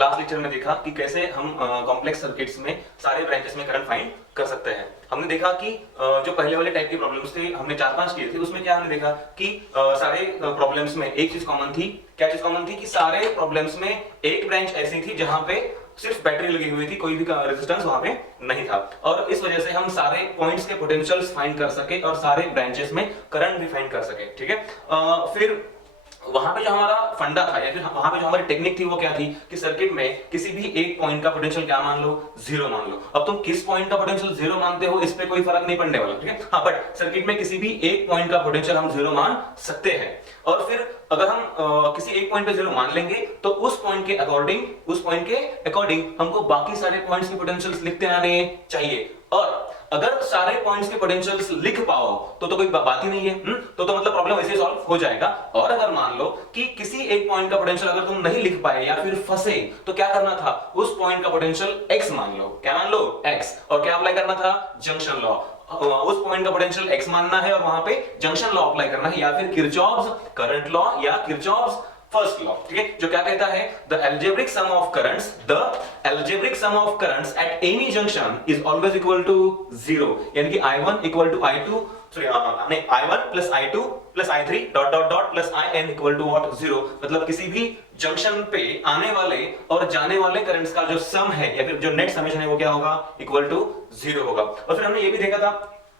Last lecture में देखा कि कैसे हम कॉम्प्लेक्स सर्किट्स में सारे ब्रांचेस में करंट फाइंड कर सकते हैं। हमने देखा कि जो पहले वाले टाइप के प्रॉब्लम्स थे, हमने 4-5 किए थे, उसमें क्या हमने देखा कि सारे प्रॉब्लम्स में एक चीज कॉमन थी। क्या चीज कॉमन थी? कि सारे प्रॉब्लम्स में एक ब्रांच ऐसी थी जहां पे सिर्फ बैटरी लगी हुई थी, कोई भी रेजिस्टेंस वहां पे नहीं था, और इस वजह से हम सारे पॉइंट्स के पोटेंशियल्स फाइंड कर सके और सारे ब्रांचेस में करंट भी फाइंड कर सके। ठीक है, फिर वहां पे जो हमारा फंडा था या फिर वहां पे जो हमारी टेक्निक थी वो क्या थी कि सर्किट में किसी भी एक पॉइंट का पोटेंशियल क्या मान लो, जीरो मान लो। अब तुम किस पॉइंट का पोटेंशियल जीरो मानते हो इस पे कोई फर्क नहीं पड़ने वाला। ठीक है, हाँ, बट सर्किट में किसी भी एक पॉइंट का पोटेंशियल हम जीरो मान सकते हैं, और फिर अगर हम किसी एक पॉइंट पे जीरो मान लेंगे तो उस पॉइंट के अकॉर्डिंग हमको बाकी सारे पॉइंट्स के पोटेंशियल्स लिखते आने चाहिए। और अगर सारे पॉइंट्स के पोटेंशियल्स लिख पाओ तो कोई बात ही नहीं है, तो मतलब प्रॉब्लम ऐसे सॉल्व हो जाएगा। और अगर मान लो कि किसी एक पॉइंट का पोटेंशियल अगर तुम नहीं लिख पाए या फिर फंसे, तो क्या करना था? उस पॉइंट का पोटेंशियल x मान लो। क्या मान लो? x। और क्या अप्लाई करना था? Junction law. उस पॉइंट का पोटेंशियल x मानना है और वहां पे जंक्शन लॉ अप्लाई करना है, या फिर किरचॉफ्स करंट लॉ या किरचॉफ्स फर्स्ट लॉ। ठीक है, जो क्या कहता है the algebraic sum of currents at any junction is always equal to zero, यानी कि I1 equal to I2 I1 plus I2 plus I3 dot dot dot plus IN equal to what? Zero. मतलब किसी भी junction पे आने वाले और जाने वाले करंट्स का जो सम है या फिर जो नेट समेशन है वो क्या होगा? इक्वल टू जीरो होगा। और फिर हमने ये भी देखा था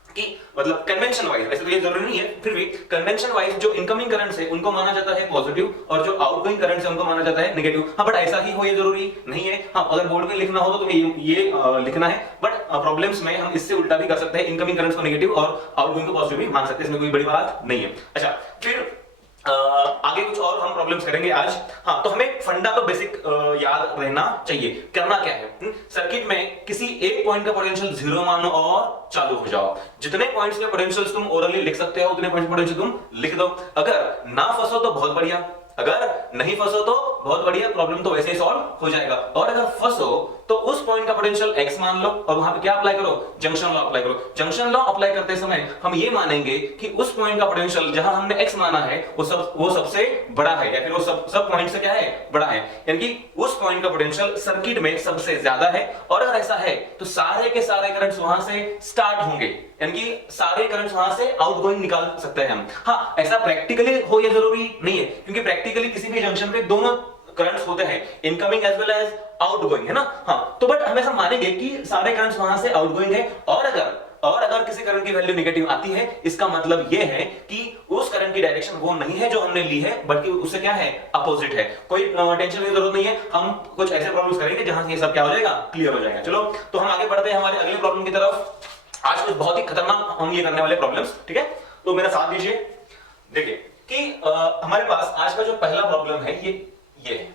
कि मतलब कन्वेंशन वाइज, वैसे तो ये जरूरी नहीं है, फिर भी कन्वेंशन वाइज जो इनकमिंग करंट्स है उनको माना जाता है पॉजिटिव और जो आउटगोइंग करंट्स है उनको माना जाता है नेगेटिव। हाँ, बट ऐसा ही हो ये जरूरी नहीं है। हाँ, अगर बोर्ड में लिखना हो तो तुम्हें ये लिखना है, बट प्रॉब्लम्स में हम इससे उल्टा भी कर सकते हैं, इनकमिंग करंट्स को नेगेटिव और आउटगोइंग को पॉजिटिव भी मान सकते हैं, इसमें कोई बड़ी बात नहीं है। अच्छा, फिर आगे कुछ और हम प्रॉब्लम्स करेंगे आज। हाँ, तो हमें फंडा तो बेसिक याद रहना चाहिए। करना क्या है? सर्किट में किसी एक पॉइंट का पोटेंशियल जीरो मानो और चालू हो जाओ। जितने पॉइंट्स के पोटेंशियल्स तुम ओरली लिख सकते हो उतने पॉइंट्स पोटेंशियल तुम लिख दो। अगर ना फंसो तो बहुत बढ़िया, अगर नहीं फंसो तो बहुत बढ़िया, प्रॉब्लम तो वैसे ही सॉल्व हो जाएगा। और अगर फंसो तो उस पॉइंट का पोटेंशियल x मान लो और वहां पे क्या अप्लाई करो? जंक्शन लॉ अप्लाई करो। जंक्शन लॉ अप्लाई करते समय हम ये मानेंगे कि उस पॉइंट का पोटेंशियल जहां हमने x माना है वो सबसे बड़ा है, या फिर वो सब पॉइंट से क्या है? बड़ा है, यानी कि उस पॉइंट का पोटेंशियल सर्किट में सबसे ज्यादा है। और अगर ऐसा है तो सारे के सारे करंट्स वहां से स्टार्ट होंगे, यानी कि सारे करंट्स वहां से आउटगोइंग निकाल सकते हैं हम। हाँ, ऐसा प्रैक्टिकली हो ये जरूरी नहीं है, क्योंकि प्रैक्टिकली किसी भी जंक्शन पे दोनों करंट्स होते हैं, incoming as well as outgoing, है ना। हाँ, तो बट हमेशा मानेंगे कि सारे करंट्स वहां से आउटगोइंग है, और अगर किसी करंट की वैल्यू नेगेटिव आती है, इसका मतलब यह है कि उस करंट की डायरेक्शन वो नहीं है जो हमने ली है, बल्कि उससे क्या है? अपोजिट है। कोई टेंशन की जरूरत नहीं है, हम कुछ ऐसे प्रॉब्लम्स करेंगे जहां से ये सब क्या हो जाएगा? क्लियर हो जाएगा। चलो, तो हम आगे बढ़ते हैं हमारे अगले प्रॉब्लम की तरफ। आज कुछ बहुत ही खतरनाक हम ये करने वाले प्रॉब्लम्स, ठीक है, तो मेरा साथ दीजिए। देखिए कि हमारे पास आज का जो पहला प्रॉब्लम है ये है,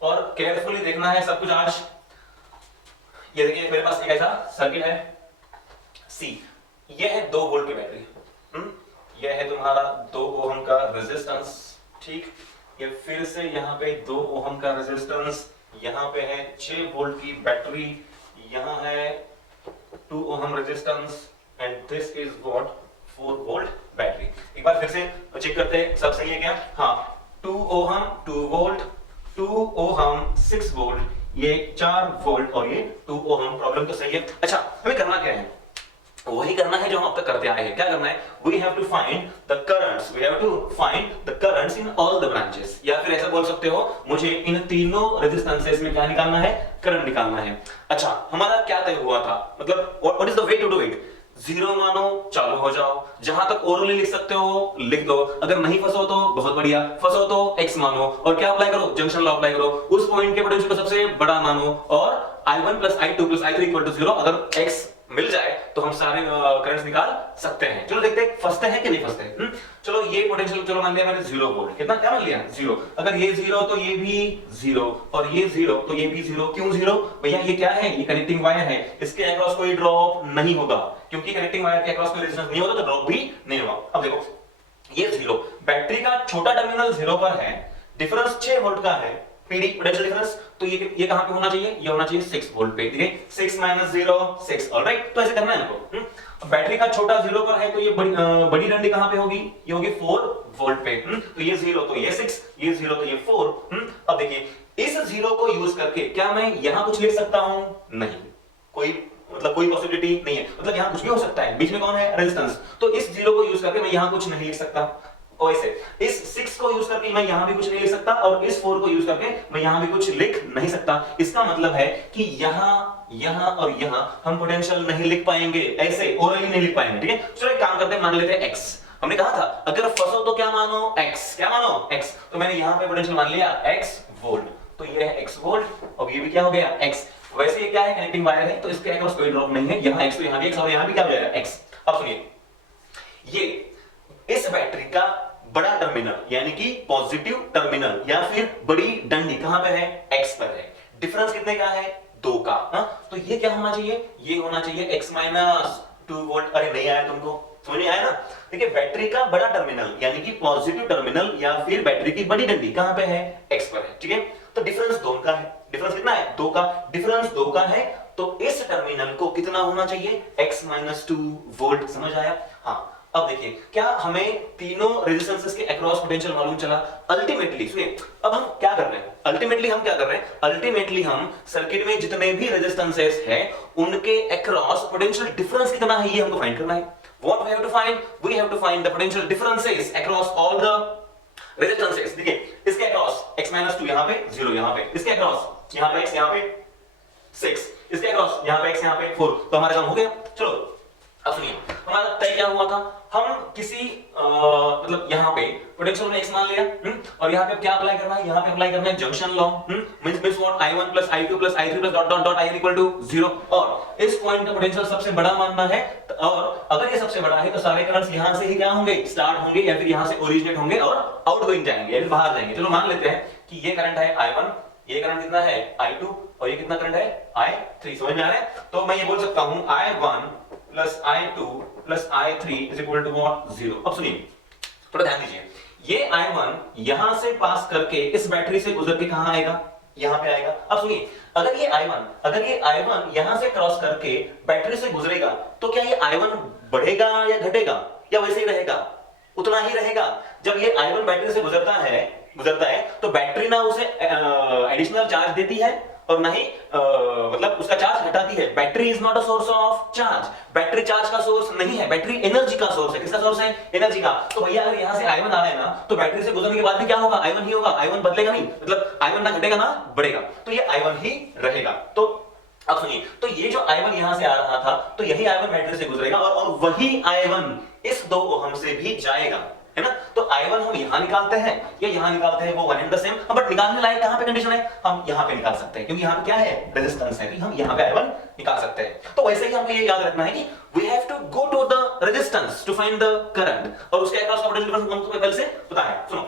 और केयरफुली देखना है सब कुछ आज। ये देखिए मेरे पास एक ऐसा सर्किट है सी, ये है 2 वोल्ट की बैटरी, ये है तुम्हारा 2 ओहम का रेजिस्टेंस, ठीक। ये फिर से यहाँ पे 2 ओहम का रेजिस्टेंस, यहाँ पे है 6 वोल्ट की बैटरी, यहाँ है 2 ohm resistance, and this is what? 4 volt battery. एक बार फिर से चेक करते हैं सब सही है क्या? हाँ, 2 ओहम 2 वोल्ट, 2 ओहम 6 वोल्ट, ये 4 वोल्ट और ये 2 ओहम। प्रॉब्लम तो सही है। अच्छा, हमें करना क्या है? वही करना है जो हम अब तक करते आए हैं। क्या करना है? we have to find the currents in all the branches, या फिर ऐसा बोल सकते हो मुझे इन तीनों रेजिस्टेंसेस में क्या निकालना है? करंट निकालना है। अच्छा, हमारा क्या तय हुआ था? मतलब what is the way to do it? Zero मानो, चालू हो जाओ। जहां तक ओरली लिख सकते हो लिख दो, अगर नहीं फंसो तो बहुत बढ़िया, फंसो तो x मानो और क्या अप्लाई करो? जंक्शन लॉ अप्लाई करो। उस पॉइंट के पोटेंशियल को सबसे बड़ा मानो और I1 plus I2 plus I3 equal to 0। अगर x मिल जाए तो हम सारे करंट्स निकाल सकते हैं। चलो देखते हैं फंसते हैं कि नहीं फंसते। चलो, ये पोटेंशियल चलो मान लिया मैंने 0 वोल्ट, कितना क्या मान लिया? 0। अगर ये 0 तो ये भी 0, और ये 0 तो ये भी 0। क्यों 0? भैया ये क्या है? ये कनेक्टिंग वायर है, इसके अक्रॉस कोई ड्रॉप नहीं होगा, क्योंकि कनेक्टिंग वायर के अक्रॉस कोई रेजिस्टेंस नहीं होगा तो ड्रॉप भी नहीं होगा। अब देखो, ये 0, बैटरी का छोटा टर्मिनल 0 पर है, डिफरेंस 6 वोल्ट का है, पीडी पोटेंशियल डिफरेंस, तो ये कहां पे होना चाहिए? ये होना चाहिए 6 वोल्ट पे। ठीक है, 6 माइनस 0 6, ऑलराइट। तो ऐसे करना है हमको। बैटरी का छोटा 0 पर है तो ये बड़ी डंडी कहां पे होगी? ये होगी 4 वोल्ट पे। तो ये 0 तो ये 6, ये 0 तो ये 4। अब देखिए इस जीरो को यूज करके क्या मैं यहां कुछ लिख सकता हूं? नहीं, कोई कोई पॉसिबिलिटी नहीं है। मतलब यहां कुछ भी हो सकता है, बीच में कौन है? रेजिस्टेंस। तो इस जीरो को यूज करके मैं यहां कुछ नहीं लिख सकता, वैसे इस 6 को यूज करके मैं यहां भी कुछ नहीं लिख सकता, और इस 4 को यूज करके मैं यहां भी कुछ लिख नहीं सकता। इसका मतलब है कि यहां और यहां हम पोटेंशियल नहीं लिख पाएंगे, ऐसे ओरली नहीं लिख पाएंगे। ठीक है, चलो एक काम करते हैं, मान लेते हैं x। हमने कहा था अगर फंसो तो क्या मानो? x। क्या मानो? x। तो मैंने यहां पे पोटेंशियल मान लिया x वोल्ट, तो ये है x वोल्ट और ये भी क्या हो गया? x। वैसे ये क्या है? कनेक्टिंग वायर है, तो इसके अक्रॉस कोई ड्रॉप नहीं है, यहां x तो यहां भी x और यहां भी क्या हो जाएगा? x। अब सुनिए, ये इस बैटरी का बड़ा टर्मिनल यानी कि पॉजिटिव टर्मिनल या फिर बड़ी डंडी कहां पे है? x पर है। डिफरेंस कितने का है? 2 का। तो ये क्या होना चाहिए? ये होना चाहिए x माइनस 2 वोल्ट। अरे नहीं आया तुमको? समझ नहीं आया ना? देखिए, बैटरी का बड़ा टर्मिनल यानी कि पॉजिटिव टर्मिनल या फिर बैटरी की बड़ी डंडी कहां पे है? x पर है। ठीक है, तो डिफरेंस 2 का है। डिफरेंस कितना है? 2 का। डिफरेंस 2 का है, तो इस टर्मिनल को कितना होना चाहिए? x minus 2 volt. समझ आया? हाँ। अब देखिए, क्या हमें तीनों रेजिस्टेंसेस के अक्रॉस पोटेंशियल मालूम चला? अल्टीमेटली सुनिए, अब हम क्या कर रहे हैं? अल्टीमेटली हम क्या कर रहे हैं? अल्टीमेटली हम सर्किट में जितने भी रेजिस्टेंसेस हैं उनके अक्रॉस पोटेंशियल डिफरेंस कितना है ये हमको फाइंड करना है। What we have to find? We have to find the potential differences across all the resistances. देखिए, इसके अक्रॉस x-2 यहां पे, 0 यहां पे, इसके अक्रॉस यहां पे x, यहां पे 6, इसके अक्रॉस यहां पे x, यहां पे 4। तो हमारा काम हो गया। चलो अब सुनिए, हमारा तय क्या हुआ था? हम किसी यहां पे पोटेंशियल में x मान लिया, और यहां पे क्या अप्लाई करना है? यहां पे अप्लाई करना है junction law. Means what? I1 + I2 + I3 + dot dot dot I = 0। और इस पॉइंट का पोटेंशियल सबसे बड़ा मानना है, और अगर ये सबसे बड़ा है तो सारे करंट्स यहां से ही क्या होंगे? स्टार्ट होंगे, या फिर यहां से ओरिजिनेट होंगे और आउटगोइंग जाएंगे, या फिर बाहर जाएंगे। चलो मान लेते हैं कि ये करंट है I1, ये करंट कितना है? I2, और ये कितना करंट है? I3। समझ में आ रहा है? तो मैं ये बोल सकता हूं I1 + I2 + I3 = what? 0। अब सुनिए, थोड़ा ध्यान दीजिए, ये I1 यहां से पास करके इस बैटरी से गुजर के कहां आएगा? यहां पे आएगा। अब सुनिए, अगर ये I1 यहां से क्रॉस करके बैटरी से गुजरेगा तो क्या ये I1 बढ़ेगा या घटेगा, या वैसे ही रहेगा? उतना ही रहेगा। जब ये I1 बैटरी से गुजरता है तो बैटरी ना उसे एडिशनल चार्ज देती है और ना ही उसका चार्ज घटाती है। Battery is not a source of charge. Battery charge का सोर्स नहीं है, बैटरी एनर्जी का सोर्स है। किसका सोर्स है? एनर्जी का। तो भैया अगर यहां से I1 आ रहा है ना, तो बैटरी से गुजरने के बाद भी क्या होगा? I1 ही होगा। I1 बदलेगा नहीं, I1 ना घटेगा ना बढ़ेगा, तो ये I1 ही रहेगा। तो अब सुनिए, तो ये जो I1 यहां से आ रहा था, तो यही I1 बैटरी से गुजरेगा और वही I1 इस 2 ओहम से भी जाएगा, है ना? तो I1 हम यहां निकालते हैं या यहां निकालते हैं, वो one and the same. But निकालने लायक कहां पे कंडीशन है? हम यहां पे निकाल सकते हैं, क्योंकि यहां पे क्या है? रेजिस्टेंस है, तो हम यहां पे I1 निकाल सकते हैं। तो वैसे ही हमको ये याद रखना है कि we have to go to the resistance to find the current, और उसके अक्रॉस का पोटेंशियल डिफरेंस हमको पहले से पता है। सुनो,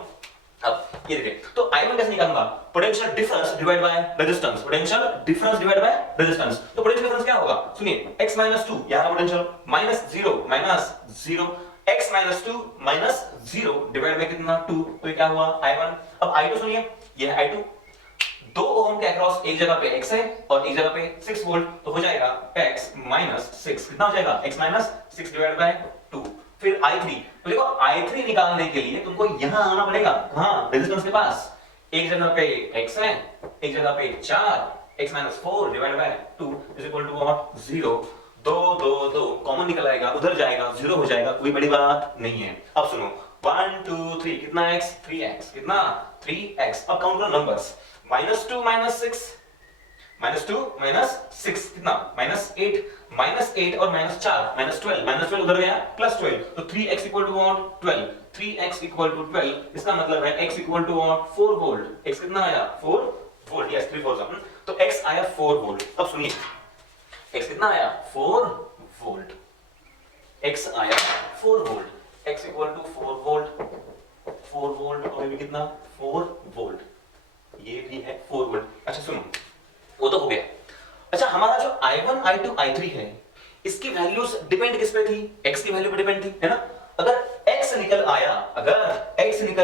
अब ये देखिए, तो I1 कैसे निकालूंगा? Potential difference divide by resistance. Potential difference divide by resistance. तो पोटेंशियल डिफरेंस क्या होगा? सुनिए, x - 2 यहां का पोटेंशियल -0 x - 2 - 0 डिवाइड बाय कितना? 2। तो ये क्या हुआ? I1। अब I2 सुनिए, ये है I2, 2 ओम के अक्रॉस एक जगह पे x है और एक जगह पे 6 वोल्ट, तो हो जाएगा x - 6। कितना हो जाएगा? x - 6 divide by 2। फिर I3, तो देखो I3 निकालने के लिए तुमको यहां आना पड़ेगा। कहां? रेजिस्टेंस के पास। एक जगह पे x है, एक जगह पे 4, x - 4 divide by 2 = what? 0। 2 common निकल आएगा, उधर जाएगा, 0 हो जाएगा, कोई बड़ी बात नहीं है। अब सुनो, 1 2 3 कितना x? 3x। कितना? 3x। अब काउंट करो नंबर्स। -2 - 6 -2 - 6 कितना? -8 -8 और -4 -12 उधर गया, +12। तो 3x = what? 12। 3x = 12। इसका मतलब है x = what? 4 वोल्ट। x कितना आया? 4 वोल्ट। यस, 3 4 तो x आया 4 वोल्ट। अब सुनिए, x कितना आया? 4 वोल्ट। x आया 4 वोल्ट। x = 4 volt. 4 वोल्ट और ये भी कितना? 4 वोल्ट। ये भी है 4 वोल्ट। अच्छा सुनो, वो तो हो गया। अच्छा, हमारा जो I1 I2 I3 है, इसकी वैल्यूज डिपेंड किस पे थी? x की वैल्यू पे डिपेंड थी, है ना? अगर x निकल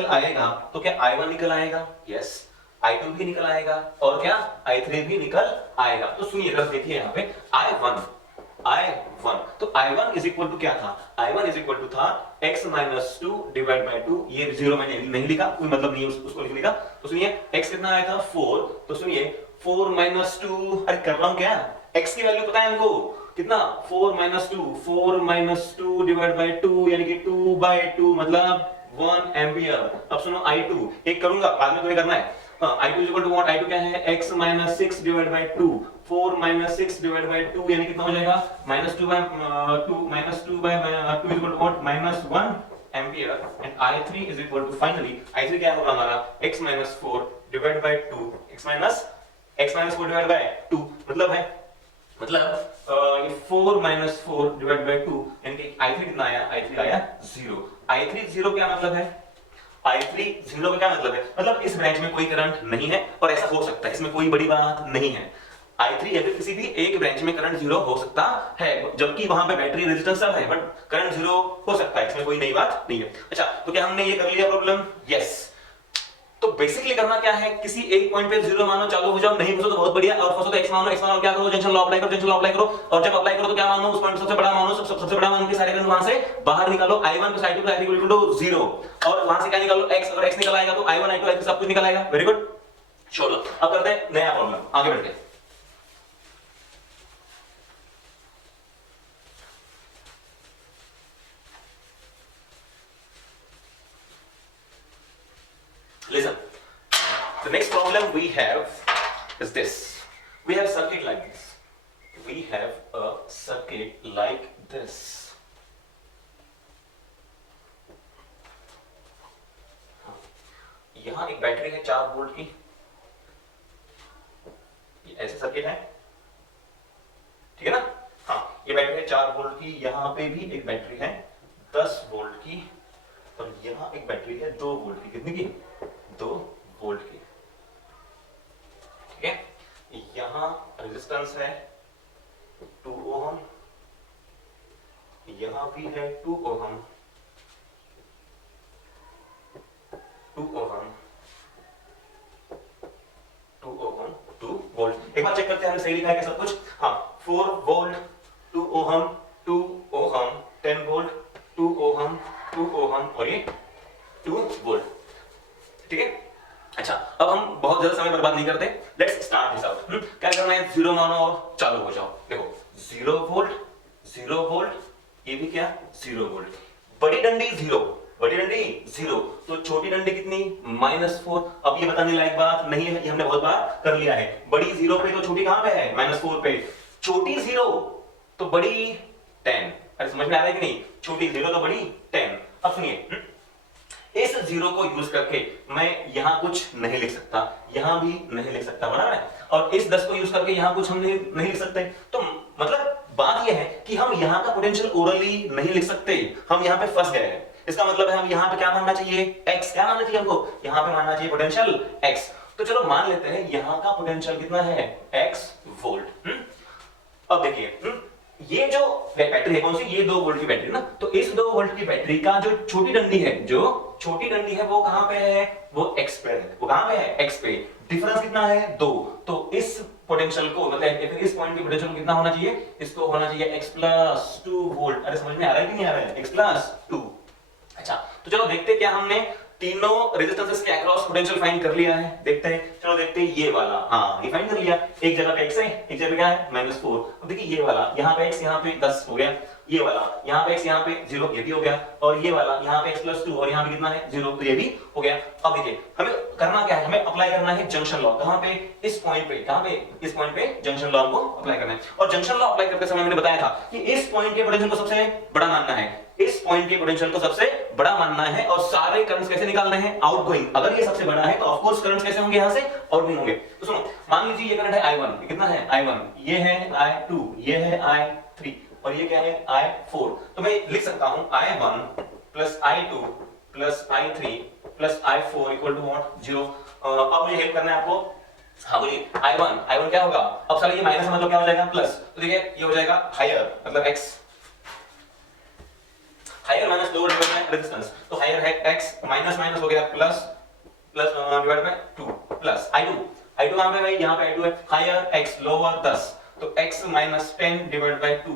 आएगा तो क्या I1 निकल आएगा? यस। I2 भी निकल आएगा और क्या? I3 भी निकल आएगा। तो सुनिए, जरा देखिए, यहां पे I1, तो I1 इज इक्वल टू क्या था? I1 इज इक्वल टू था x माइनस 2 डिवाइड बाय 2। ये 0 मैंने नहीं लिखा, कोई मतलब नहीं है उसको लिखने का। तो सुनिए x कितना आया था 4, तो सुनिए 4 माइनस 2, अरे कर रहा हूं क्या, x की वैल्यू पता है हमको कितना, 4 माइनस 2, 4 माइनस 2 डिवाइड बाय 2 यानी कि 2 बाय 2 मतलब 1 एम्पियर। अब सुनो I2 एक करूंगा, बाद में तुम्हें करना है। I2 is equal to what, I2 क्या है, x minus 6 divide by 2, 4 minus 6 divide by 2 यानी कितना हो जाएगा, minus 2 by 2, minus 2 by 2 is equal to what, minus 1 ampere. And I3 is equal to finally, I3 क्या होगा हमारा, x minus 4 divide by 2, x minus 4 divide by 2 मतलब है, मतलब ये 4 माइनस 4 डिवाइड बाय 2 यानी कि I3 कितना आया, I3 आया 0। I3 0 क्या मतलब है, I3 0 का क्या मतलब है, मतलब इस ब्रांच में कोई करंट नहीं है और ऐसा हो सकता है, इसमें कोई बड़ी बात नहीं है। I3 अगर किसी भी एक ब्रांच में करंट 0 हो सकता है, जबकि वहां पे बैटरी रेजिस्टेंस सब है, बट करंट 0 हो सकता है, इसमें कोई नई बात नहीं है। अच्छा, तो क्या हमने ये कर लिया प्रॉब्लम? यस। तो बेसिकली करना क्या है, किसी एक पॉइंट पे 0 मानो, चालू हो जाओ, नहीं फंसो तो बहुत बढ़िया, और फंसो तो x मानो, क्या करो, जंक्शन लॉ अप्लाई करो, जंक्शन लॉ अप्लाई करो, और जब अप्लाई करो तो क्या मानो, उस पॉइंट सबसे बड़ा मानो, सबसे बड़ा मान के सारे करंट वहां से बाहर निकालो, I1 + I2 = I3 = 0, और वहां से क्या निकालो, x, अगर x निकल आएगा तो I1 I2 I3 सब कुछ निकल आएगा। वेरी गुड, चलो अब करते हैं नया प्रॉब्लम, आगे बढ़ते हैं। Listen, the next problem we have is this. We have circuit like this. We have a circuit like this. यहां एक बैटरी है 4 वोल्ट की, ये ऐसे सर्किट है, ठीक है ना? हाँ, ये बैटरी है 4 वोल्ट की, यहां पे भी एक बैटरी है 10 वोल्ट की, और यहां एक बैटरी है 2 वोल्ट की। कितनी की? 2 वोल्ट की, ठीक है। यहां रेजिस्टेंस है 2 ओम, यहां भी है 2 ओम, 2 ओम, 2 ओम, 2 वोल्ट। एक बार चेक करते हैं हमने सही लिखा है क्या सब कुछ? हाँ, 4 वोल्ट, 2 ओम, 2 ओम, 10 वोल्ट, 2 ओम, 2 ओम, और ये 2 वोल्ट, ठीक है। अच्छा, अब हम बहुत ज्यादा समय बर्बाद नहीं करते, लेट्स स्टार्ट दिस आउट। क्या करना है, 0 मानो और चालू हो जाओ। देखो 0 वोल्ट, 0 वोल्ट, ये भी क्या 0 वोल्ट, बड़ी डंडी 0, बड़ी डंडी 0, तो छोटी डंडी कितनी, -4। अब ये बताने लायक बात नहीं है, ये हमने बहुत बार कर लिया है। बड़ी 0 पे तो छोटी कहां पे है, -4 पे, छोटी 0 तो बड़ी 10। अरे समझ में आ रहा है कि नहीं, छोटी 0 तो बड़ी 10। अब सुनिए, इस 0 को यूज करके मैं यहां कुछ नहीं लिख सकता, यहां भी नहीं लिख सकता, बराबर है, और इस 10 को यूज करके यहां कुछ हम नहीं लिख सकते। तो मतलब बात यह है कि हम यहां का पोटेंशियल ओरली नहीं लिख सकते, हम यहां पे फंस गए हैं। इसका मतलब है हम यहां पे क्या मानना चाहिए, x, क्या मानना चाहिए हमको, यहां पे मानना चाहिए पोटेंशियल x। तो चलो मान लेते हैं यहां का पोटेंशियल कितना है, x वोल्ट। अब देखिए, ये जो बैटरी है कौन सी, ये 2 वोल्ट की बैटरी ना, तो इस 2 वोल्ट की बैटरी का जो छोटी डंडी है, जो छोटी डंडी है वो कहां पे है, वो x पे है, वो कहां पे है, x पे। डिफरेंस कितना है, 2। तो इस पोटेंशियल को, मतलब इस पॉइंट की पोटेंशियल कितना होना चाहिए, इसको होना चाहिए x + 2 वोल्ट। अरे समझ में आ रहा है कि नहीं आ रहा है, x + 2। अच्छा, तो चलो देखते क्या हमने तीनों रेजिस्टेंसेस के अक्रॉस पोटेंशियल फाइंड कर लिया है, देखते हैं। चलो देखते हैं ये वाला, हाँ ये फाइंड कर लिया, एक जगह पे x है, एक जगह पे क्या है, -4। अब देखिए ये वाला, यहाँ पे x, यहाँ पे 10 हो गया, ये वाला यहाँ पे x, यहाँ पे 0, ये भी हो गया, और ये वाला यहाँ पे x + 2 और यहाँ पे कितना है 0, तो ये भी हो गया। अब देखिए हमें करना क्या है, हमें अप्लाई करना है जंक्शन लॉ। कहाँ पे, इस पॉइंट पे, कहाँ पे, इस पॉइंट पे जंक्शन लॉ को अप्लाई करना है। और जंक्शन लॉ अप्लाई करते समय मैंने बताया था कि इस पॉइंट के पोटेंशियल को सबसे बड़ा मानना है, इस पॉइंट के पोटेंशियल को सबसे बड़ा मानना है, और सारे करंट्स कैसे निकालने हैं, आउटगोइंग। अगर ये सबसे बड़ा है तो ऑफ कोर्स करंट्स कैसे होंगे, यहां से आउटगोइंग होंगे। तो सुनो, मान लीजिए ये करंट है I1, ये कितना है I1, ये है I2, ये है I3, और ये क्या है I4। तो मैं लिख सकता हूं I1 + I2 + I3 + I4 = what, 0। अब मुझे हेल्प करना है आपको, हाँ बोलिए, I1 क्या होगा, अब साला ये माइनस मतलब क्या हो जाएगा, प्लस। तो देखिए ये हो जाएगा हायर, मतलब x, higher minus lower divide by resistance, तो हायर है x, माइनस माइनस हो गया plus, divide by 2 plus I2 कहां पे है, यहां पे I2 है, हायर x लोअर 10, तो x minus 10 divide by 2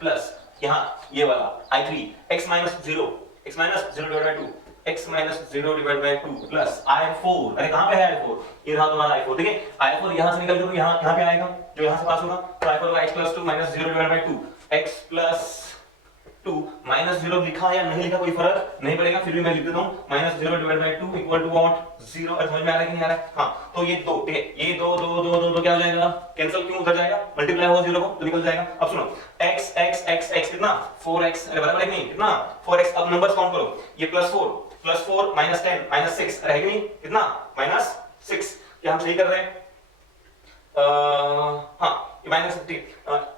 plus यहाँ ये वाला i3 x minus 0 divide by 2 x minus 0 divide by 2 plus i4, अरे कहाँ पे है i4, ये रहा तुम्हारा i4, ठीक है i4 यहाँ से निकल के यहाँ पे आएगा, जो यहाँ से पास होगा, तो i4 होगा x plus 2 minus 0 divide by 2 x plus 2 minus 0 लिखा या नहीं लिखा कोई फर्क नहीं पड़ेगा, फिर भी मैं लिख देता हूँ minus 0 divide by 2 equal to what 0। समझ में आ रहा है कि नहीं आ रहा है? हाँ, तो ये दो, ठीक है, ये दो क्या हो जाएगा, कैंसिल क्यों उधर जाएगा, मल्टीप्लाई होगा 0 को तो निकल जाएगा। अब सुनो x कितना 4x, अरे बराबर है नहीं कितना 4x। अब नंबर्स काउंट करो, ये प्लस 4 माइनस 10 माइनस 6, अरे है कि नहीं कितना माइनस 6, क्या हम सही कर रहे हैं? हाँ ये माइनस,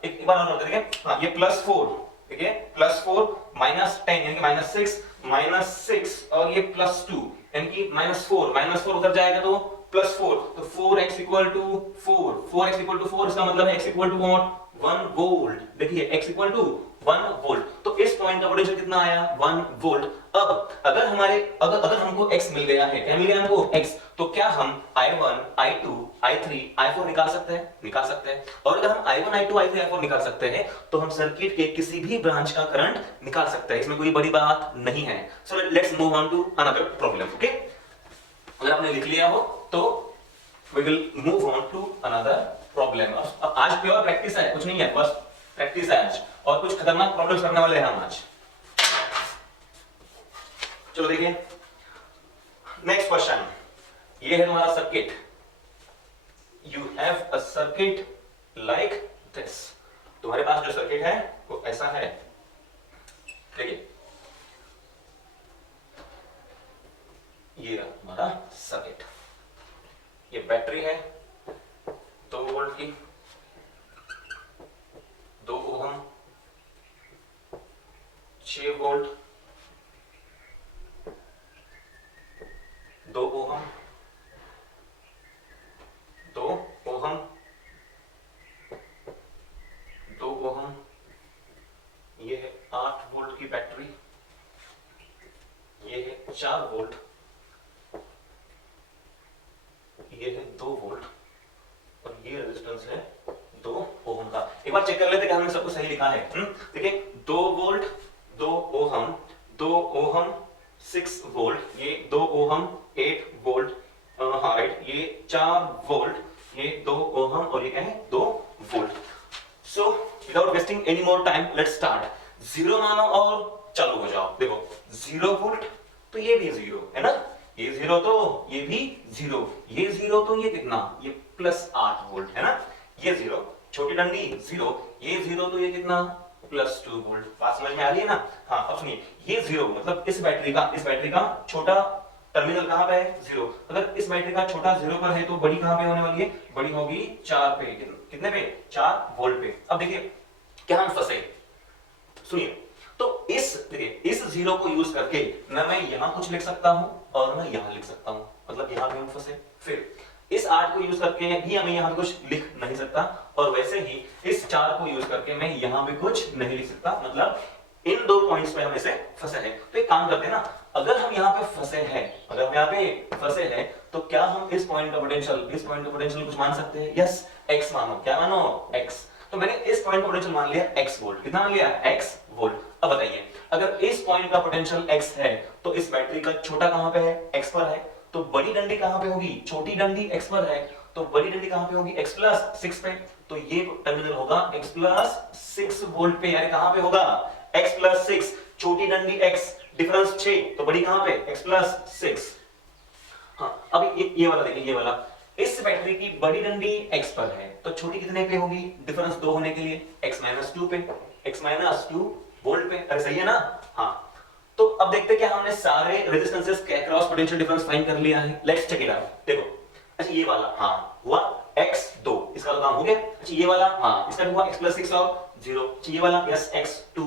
एक बार और नोट करेंगे, हाँ ये प्लस 4, ठीक है प्लस 4 माइनस 10 यानी कि माइनस 6 और ये प्लस 2 यानी कि माइनस 4 उधर जाएगा तो प्लस 4, तो 4x इक्वल टू 4 इसका मतलब है x equal to what 1 volt. देखिए x इक्वल टू 1 वोल्ट, तो इस पॉइंट का पोटेंशियल कितना आया 1 वोल्ट। अब अगर हमको x मिल गया है, क्या मिल गया हमको x, तो क्या हम i1 i2 i3 i4 निकाल सकते हैं। और अगर हम i1 i2 i3 i4 निकाल सकते हैं तो हम सर्किट के किसी भी ब्रांच का करंट निकाल सकते हैं, इसमें कोई बड़ी बात नहीं है। So let's move on to another problem. Okay, अगर आपने लिख लिया हो तो we will move on to another problem. आज प्योर प्रैक्टिस है, कुछ नहीं है, बस प्रैक्टिस है आज, और कुछ खतरनाक प्रॉब्लम्स करने वाले हैं हम आज। चलो देखिए नेक्स्ट क्वेश्चन, ये है तुम्हारा circuit. You have a circuit like this, तुम्हारे पास जो सर्किट है वो ऐसा है। देखिए ये रहा तुम्हारा सर्किट, ये बैटरी है 2 वोल्ट की, 2 ओम, 6 वोल्ट, 2 ओम, 2 ओम, 2 ओम, ये है 8 वोल्ट की बैटरी, ये है 4 वोल्ट, ये है 2 वोल्ट और ये रेजिस्टेंस है 2 ओम का। एक बार चेक कर लेते कि हमने सब कुछ सही लिखा है। देखिए 2 वोल्ट, 2 ओम, 2 ओम, 6 वोल्ट, ये 2 ओम, 8 वोल्ट, हाँ राइट, ये 4 वोल्ट, ये 2 ओम और ये क्या है 2 volt. So without wasting any more time let's start. 0 मानो और चालू हो जाओ। देखो 0 वोल्ट तो ये भी 0 है ना, ये 0 तो ये भी 0, ये 0 तो ये कितना, ये प्लस 8 वोल्ट है ना, ये 0 छोटी डंडी 0, ये 0 तो ये कितना प्लस 2 वोल्ट। बात समझ में आ रही है ना? हाँ अब सुनिए, ये 0 मतलब इस बैटरी का छोटा टर्मिनल कहां पे है 0। अगर इस बैटरी का छोटा 0 पर है तो बड़ी कहां पे होने वाली है, बड़ी होगी 4 पे, कितने पे 4 वोल्ट पे। अब देखिए क्या हम फंसे, सुनिए, तो इस 0 को यूज करके ना मैं यहां कुछ लिख सकता हूं और मैं यहां लिख सकता हूं, मतलब यहां पे हम फंसे। फिर इस 8 को यूज करके भी हमें यहां कुछ लिख नहीं सकता, और वैसे ही इस 4 को यूज करके मैं यहां भी कुछ नहीं लिख सकता, मतलब इन 2 पॉइंट्स पे हम ऐसे फंसे हैं। तो एक काम करते हैं ना, अगर हम यहां पे फंसे हैं तो क्या हम इस पॉइंट का पोटेंशियल कुछ मान सकते हैं? यस, x मानो, क्या मानो x। तो मैंने इस पॉइंट का पोटेंशियल मान लिया x वोल्ट, कितना मान लिया x वोल्ट। अब बताइए अगर इस पॉइंट का पोटेंशियल x है तो इस बैटरी का छोटा कहां पे है, x पर है, तो बड़ी डंडी कहां पे होगी, छोटी डंडी x पर है, तो बड़ी डंडी कहां पे होगी x प्लस 6 पे, तो ये टर्मिनल होगा x प्लस 6 वोल्ट पे, यानी कहां पे होगा x प्लस 6, छोटी डंडी x, डिफरेंस 6, तो बड़ी कहां पे x प्लस 6। हाँ अब ये वाला देखिए, ये वाला इस बैटरी की बड़ी डंडी x पर है तो छोटी कितने पे होगी, डिफरेंस 2 होने के लिए x-2 पे, x-2 वोल्ट पे। अरे सही है ना? हाँ, तो अब देखते क्या हमने सारे रेजिस्टेंसेस के अक्रॉस पोटेंशियल डिफरेंस फाइंड कर लिया है। Let's check it out. देखो अच्छा ये वाला हाँ हुआ x2, इसका तो काम हो गया। अच्छा ये वाला हाँ इसका हुआ x प्लस 6 और 0। अच्छा ये वाला यस x2,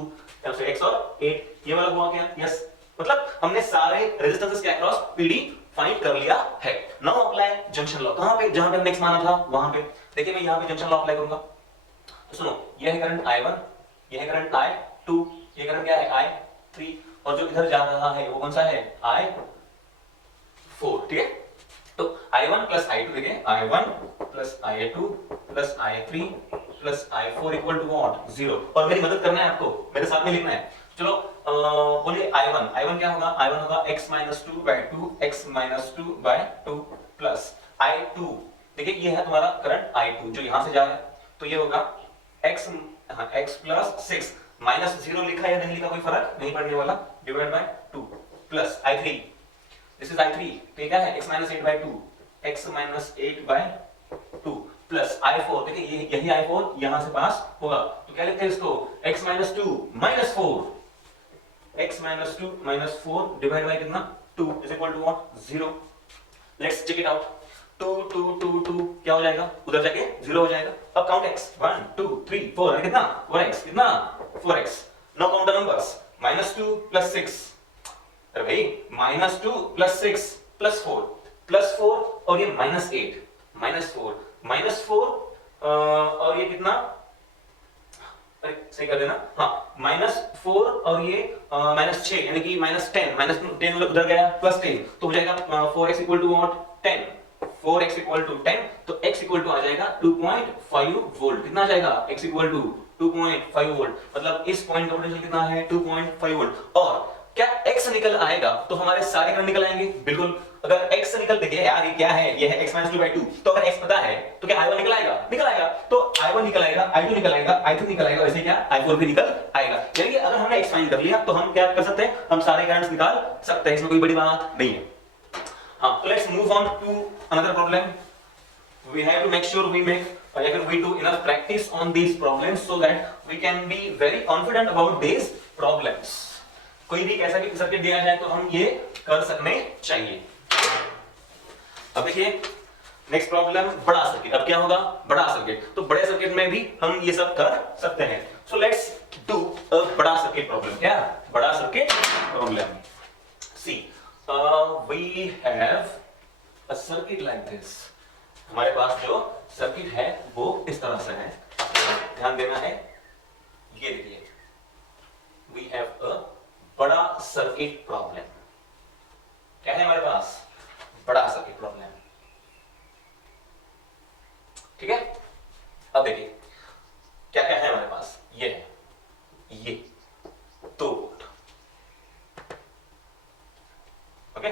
x और 8, ये वाला हुआ क्या, यस, मतलब हमने सारे रेजिस्टेंसेस के अक्रॉस पीडी फाइंड कर लिया है। नाउ अप्लाई जंक्शन लॉ, कहां पे, जहां पे हमने x माना था वहां पे। देखिए मैं यहां पे जंक्शन लॉ अप्लाई करूंगा, तो सुनो ये है करंट i1, ये है करंट i2, ये करंट क्या है i3, और जो इधर जा रहा है वो कौन सा है i4, ठीक है। तो i1 प्लस i2, देखिए i1 plus i2 plus i3 plus I4 equal to what 0। और मेरी मदद करना है आपको, मेरे साथ में लिखना है। चलो बोलिए I1 क्या होगा? I1 होगा x minus 2 by 2 x minus 2 by 2 plus I2। देखिए ये है तुम्हारा करंट I2 जो यहां से जा रहा है, तो ये होगा x x प्लस 6 माइनस 0 लिखा या नहीं लिखा कोई फर्क नहीं पड़ने वाला, divide by 2 plus I3, this is I3, तो ये क्या है x minus 8 by 2 x minus 8 by 2 plus I4। देखिए ये यही I4 यहां से पास होगा, तो क्या लिखते हैं इसको x minus 2 minus 4 x minus 2 minus 4 divide by कितना 2 is equal to what 0। Let's check it out. 2 2 2 2 क्या हो जाएगा? उधर जाके 0 हो जाएगा। अब काउंट x 1 2 3 4 कितना 4x, कितना 4x। Now count the numbers, -2 plus 6, अरे भाई -2 प्लस 6 प्लस 4 और ये -8 -4 और ये कितना, अरे सही कर देना, हाँ -4 और ये -6 यानी कि -10 उधर गया प्लस 10 तो हो जाएगा 4x equal to what 10, 4x equal to 10, तो x इक्वल टू आ जाएगा 2.5 वोल्ट। कितना आ जाएगा? x इक्वल टू 2.5 वोल्ट, मतलब इस पॉइंट का पोटेंशियल कितना है 2.5 वोल्ट। और क्या x निकल आएगा तो हमारे सारे करंट निकल आएंगे, बिल्कुल। अगर x निकल, देखिए यार ये क्या है, ये है x माइनस 2/2, तो अगर x पता है तो क्या I1 निकल आएगा? निकल आएगा। तो I1 निकल आएगा, I2 निकल आएगा, I3 निकल आएगा, वैसे क्या I4 भी निकल आएगा। यानी कि अगर हमने x फाइंड कर लिया तो हम क्या कर सकते हैं, हम सारे करंट्स निकाल सकते हैं, इसमें कोई बड़ी बात नहीं है। हाँ, let's move on to another problem. We have to make sure we do enough practice on these problems so that we can be very confident about these problems. कोई भी कैसा भी सर्किट दिया जाए तो हम ये कर सकने चाहिए। अब देखिए नेक्स्ट प्रॉब्लम, बड़ा सर्किट। अब क्या होगा? बड़ा सर्किट, तो बड़े सर्किट में भी हम ये सब कर सकते हैं। सो लेट्स डू अ बड़ा सर्किट प्रॉब्लम। क्या बड़ा circuit problem? See we have a circuit like this. हमारे पास जो सर्किट है वो इस तरह से है, ध्यान देना है। ये देखिए वी हैव अ बड़ा सर्किट प्रॉब्लम। क्या है हमारे पास? बड़ा सर्किट प्रॉब्लम, ठीक है। अब देखिए क्या क्या है हमारे पास। ये है, ये 2 वोल्ट, ओके।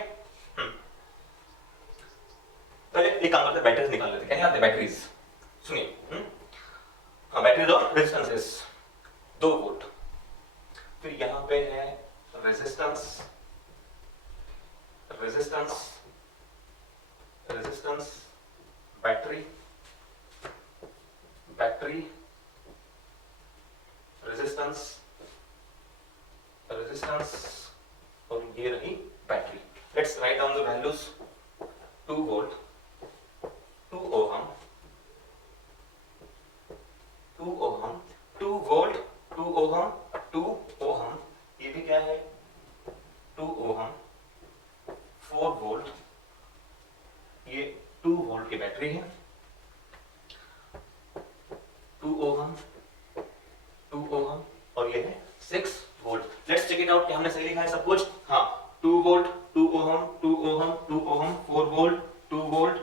पहले एक काम करते हैं, बैटरीज निकाल लेते हैं। क्या निकालते हैं? बैटरीज। सुनिए, हाँ बैटरीज और रेजिस्टेंसेस 2 वोल्ट। फिर यहां पे है रेजिस्टेंस, बैटरी, रेजिस्टेंस और ये रही battery. Let's write down the values. 2 volt, 2 ohm, 2 ohm, 2 volt, 2 ohm, 2 ohm, ये भी क्या है 2 ओहम, 4 वोल्ट, ये 2 वोल्ट की बैटरी है, 2 ओहम, 2 ओहम और ये है 6 volt. Let's check it out, क्या हमने सही लिखा है सब कुछ? हाँ 2 volt, 2 ohm, 2 ohm, 2 ohm, 4 volt, 2 volt,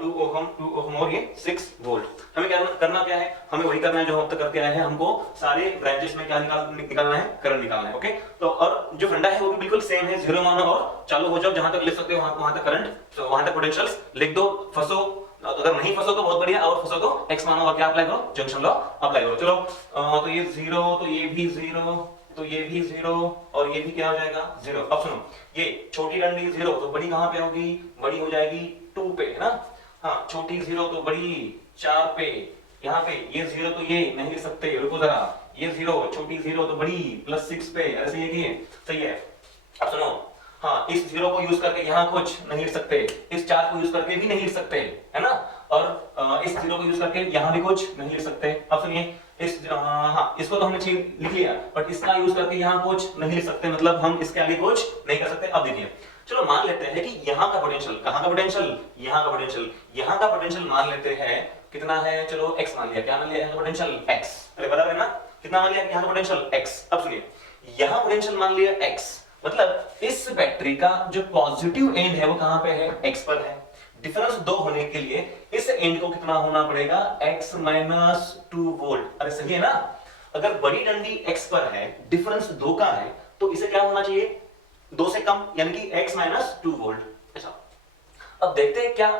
2 ohm, 2 ohm और ये 6 वोल्ट। हमें क्या करना क्या है? हमें वही करना है जो हम अब तक करके आए हैं। हमको सारे ब्रांचेस में क्या निकालना है? करंट निकालना है, ओके। तो और जो फंडा है वो भी बिल्कुल सेम है, 0 मानो और चालू हो जाओ, जहां तक लिख सकते हो वहां तक करंट, तो वहां तक पोटेंशियल्स लिख दो। फंसो, अगर नहीं फंसो तो बहुत बढ़िया, और फंसो तो x मानो और क्या अप्लाई करो? जंक्शन लॉ अप्लाई करो। चलो तो ये 0, तो ये भी 0, तो ये भी 0 और ये भी क्या हो जाएगा 0। अब सुनो, ये छोटी डंडी 0 तो बड़ी कहां पे होगी? बड़ी हो जाएगी 2 पे, है ना। हाँ छोटी 0 तो बड़ी 4 पे, यहाँ पे ये 0 तो ये नहीं लिख सकते, रुको जरा, ये 0 छोटी 0 तो बड़ी +6 पे, ऐसे ये सही है। अब सुनो, हाँ इस 0 को यूज करके यहाँ कुछ नहीं लिख सकते, इस 4 को यूज करके भी नहीं लिख सकते, है ना। और इस 0 को यूज करके यहाँ भी कुछ नहीं लिख सकते। अब सुनिए इस हाँ इसको तो हमने लिख लिया, बट इसका यूज करके यहाँ कुछ नहीं लिख सकते, मतलब हम इसके आगे कुछ नहीं कर सकते। अब देखिए चलो मान लेते हैं कि यहाँ का पोटेंशियल, कहाँ का पोटेंशियल? यहाँ का पोटेंशियल, यहाँ का पोटेंशियल मान लेते हैं कितना है? चलो x मान लिया। क्या मान लिया? यहाँ का पोटेंशियल x, अरे बराबर है ना। कितना मान लिया? यहाँ का पोटेंशियल x। अब सुनिए यहाँ पोटेंशियल मान लिया x, मतलब इस बैटरी का जो पॉजिटिव एंड है वो कहां पे है? x पर है। डिफरेंस 2 होने के लिए इस एंड को कितना होना पड़ेगा, x माइनस 2 वोल्ट। अरे सही है ना, अगर बड़ी डंडी x पर है, डिफरेंस 2 का है, तो इसे क्या होना चाहिए, 2 से कम, यानी कि x माइनस 2 वोल्ट। ऐसा अब देखते हैं क्या